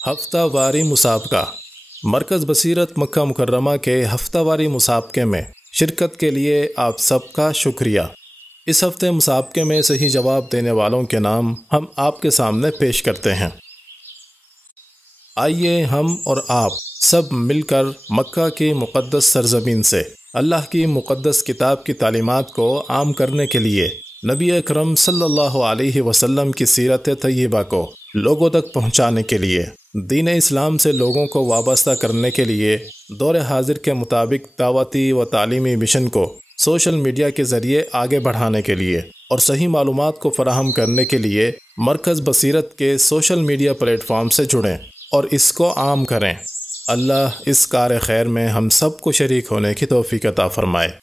हफ्तावारी मुसाबका। मरकज़ बसीरत मक्का मुकर्रमा के हफ्तावारी मुसाबके में शिरकत के लिए आप सबका शुक्रिया। इस हफ्ते मुसाबके में सही जवाब देने वालों के नाम हम आपके सामने पेश करते हैं। आइए हम और आप सब मिलकर मक्का की मुक़द्दस सरज़मीन से अल्लाह की मुक़द्दस किताब की तालीमात को आम करने के लिए नबी अकरम सल्लल्लाहु अलैहि वसल्लम की सीरत तय्यबा को लोगों तक पहुँचाने के लिए, दीन इस्लाम से लोगों को वाबस्ता करने के लिए दौर हाजिर के मुताबिक दावती व तालीमी मिशन को सोशल मीडिया के ज़रिए आगे बढ़ाने के लिए और सही मालूमात को फराहम करने के लिए मरकज़ बसीरत के सोशल मीडिया प्लेटफॉर्म से जुड़ें और इसको आम करें। अल्लाह इस कार खैर में हम सब को शरीक होने की तौफीक अता फरमाए।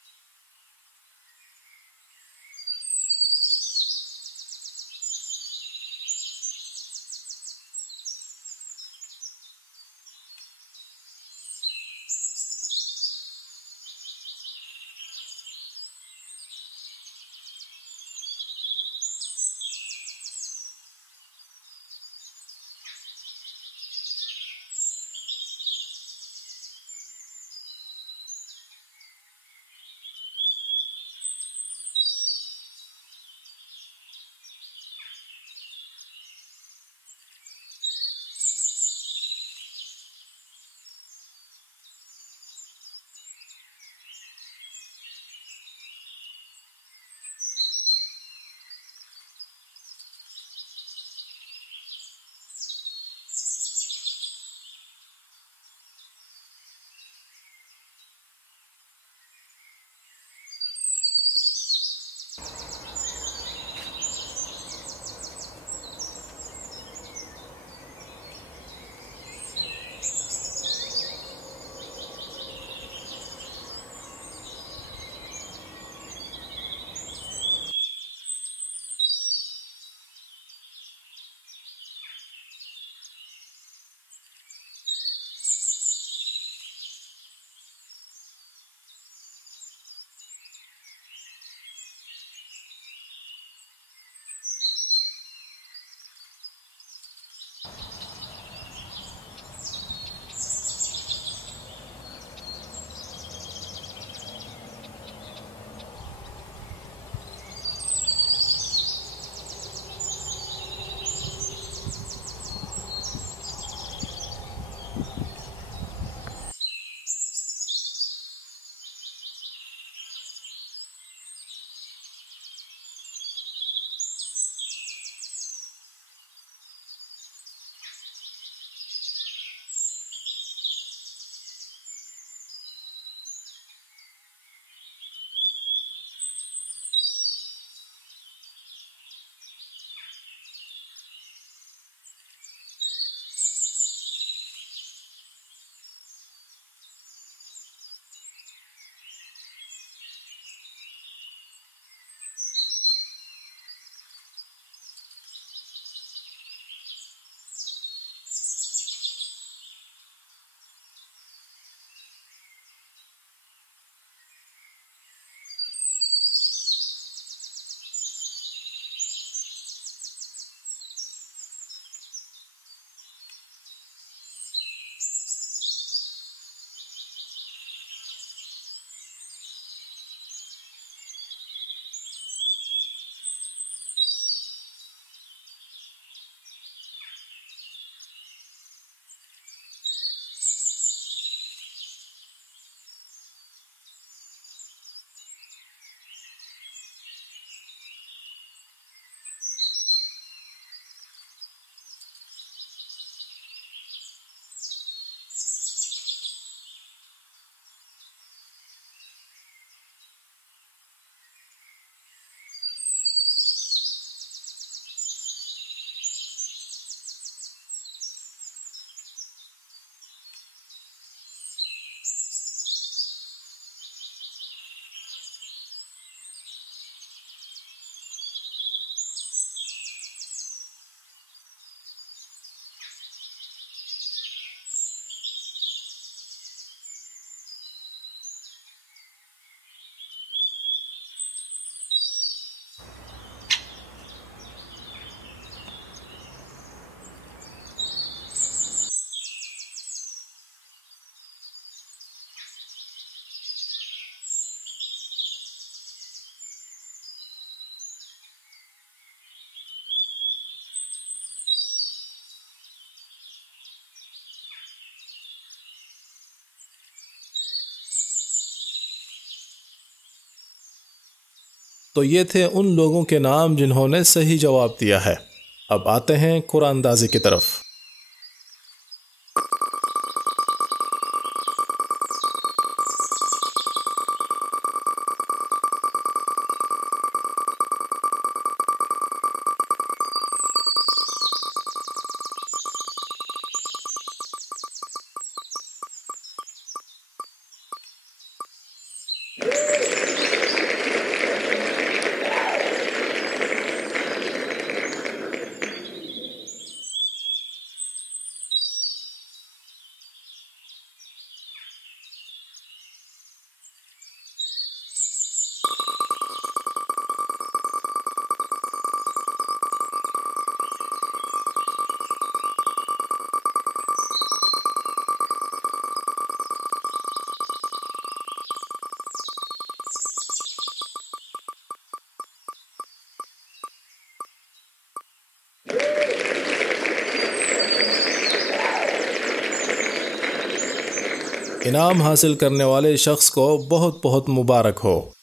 तो ये थे उन लोगों के नाम जिन्होंने सही जवाब दिया है। अब आते हैं कुरानदाजी की तरफ। इनाम हासिल करने वाले शख्स को बहुत बहुत मुबारक हो।